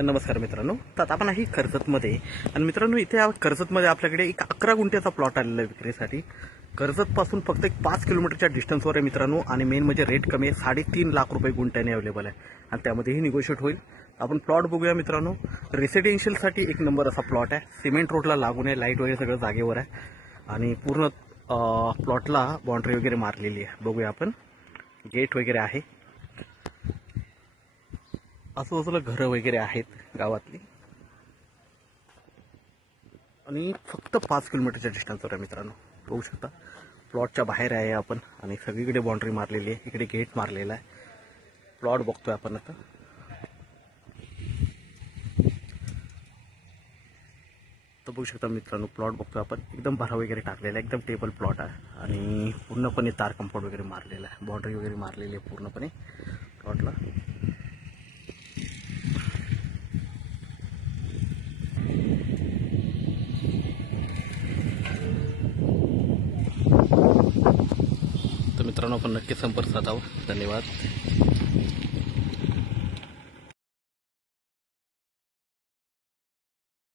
नमस्कार मित्रांनो. तर आता आपण आहे कर्जतमध्ये आणि मित्रांनो इथे कर्जतमध्ये आपल्याकडे एक 11 गुंठ्याचा प्लॉट आलेला आहे विक्रीसाठी. कर्जतपासून फक्त एक 5 किलोमीटरच्या डिस्टन्सवर आहे मित्रांनो आणि मेन म्हणजे रेट कमी आहे. 3.5 लाख रुपये गुंठ्याने अवेलेबल आहे आणि त्यामध्येही निगोशिएट होईल. आपण प्लॉट बघूया मित्रांनो. रेसिडेन्शियलसाठी एक नंबर असा प्लॉट आहे. सिमेंट रोडला लागून आहे, लाईट वगैरे सगळं जागेवर आहे आणि पूर्ण प्लॉटला बाउंड्री वगैरे मारलेली आहे. बघूया आपण. गेट वगैरे आहे, आजूबाजूला घरं वगैरे आहेत गावातली आणि फक्त 5 किलोमीटरच्या डिस्टन्सवर आहे मित्रांनो. बघू शकता प्लॉटच्या बाहेर आहे आपण आणि सगळीकडे बाउंड्री मारलेली आहे. इकडे गेट मारलेला आहे. प्लॉट बघतोय आपण आता. तर बघू शकता मित्रांनो, प्लॉट बघतोय आपण. एकदम भरा वगैरे टाकलेला आहे, एकदम टेबल प्लॉट आहे आणि पूर्णपणे तार कंपाऊंड वगैरे मारलेला आहे. बाउंड्री वगैरे मारलेली आहे पूर्णपणे प्लॉटला. तर मित्रांनो आपण नक्की संपर्क साधावा. धन्यवाद.